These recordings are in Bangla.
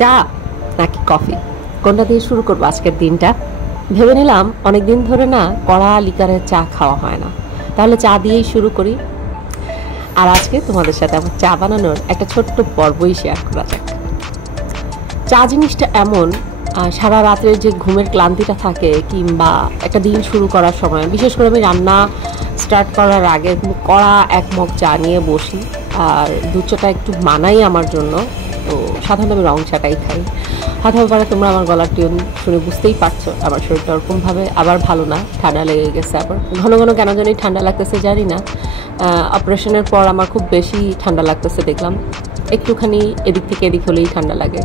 চা নাকি কফি, কোনটা দিয়ে শুরু করবো আজকের দিনটা? ভেবে নিলাম অনেকদিন ধরে না কড়া লিকারের চা খাওয়া হয় না, তাহলে চা দিয়েই শুরু করি। আর আজকে তোমাদের সাথে আমার চা বানানোর একটা ছোট্ট পর্বই শেয়ার করা যাক। চা জিনিসটা এমন, সারা রাত্রের যে ঘুমের ক্লান্তিটা থাকে কিংবা একটা দিন শুরু করার সময়, বিশেষ করে আমি রান্না স্টার্ট করার আগে কড়া এক মগ চা নিয়ে বসি। আর দুধ চাটা একটু মানাই আমার জন্য, তো সাধারণত আমি রং চাটাই খাই। হয়তো পারে তোমরা আমার গলার টিউন শুনে বুঝতেই পারছো আমার শরীরটা ওরকমভাবে আবার ভালো না, ঠান্ডা লেগে গেছে। আবার ঘন ঘন কেন জানি ঠান্ডা লাগতেছে, জানি না। অপারেশনের পর আমার খুব বেশি ঠান্ডা লাগতেছে, দেখলাম একটুখানি এদিক থেকে এদিক হলেই ঠান্ডা লাগে।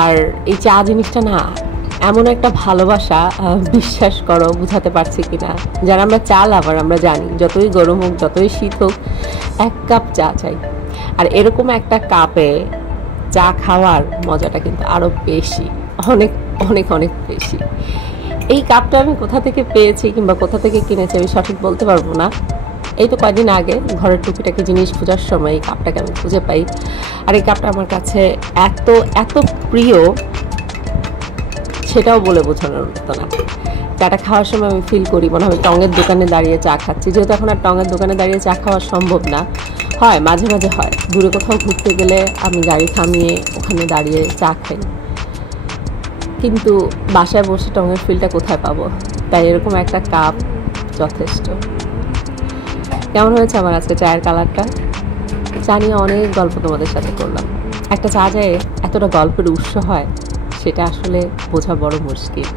আর এই চা জিনিসটা না এমন একটা ভালোবাসা, বিশ্বাস করো বুঝাতে পারছি কিনা। যারা আমরা চা লাভার আমরা জানি যতই গরম হোক যতই শীত হোক এক কাপ চা চাই। আর এরকম একটা কাপে চা খাওয়ার মজাটা কিন্তু আরও বেশি, অনেক অনেক অনেক বেশি। এই কাপটা আমি কোথা থেকে পেয়েছি কিংবা কোথা থেকে কিনেছি আমি সঠিক বলতে পারবো না। এই তো কয়েকদিন আগে ঘরের টুকিটাকি জিনিস খোঁজার সময় এই কাপটাকে আমি খুঁজে পাই। আর এই কাপটা আমার কাছে এত এত প্রিয়, সেটাও বলে বোঝানোর মতো না। চাটা খাওয়ার সময় আমি ফিল করি মনে হয় টঙের দোকানে দাঁড়িয়ে চা খাচ্ছি। যেহেতু এখন আর টঙের দোকানে দাঁড়িয়ে চা খাওয়া সম্ভব না, হয় মাঝে মাঝে হয় দূরে কোথাও ঘুরতে গেলে আমি গাড়ি থামিয়ে ওখানে দাঁড়িয়ে চা খাই, কিন্তু বাসায় বসে টঙের ফিলটা কোথায় পাবো? তাই এরকম একটা কাপ যথেষ্ট। কেমন হয়েছে আমার আজকে চায়ের কালারটা? চা নিয়ে অনেক গল্প তোমাদের সাথে করলাম। একটা চা যায় এতটা গল্পের উৎস হয়, সেটা আসলে বোঝা বড় মুশকিল।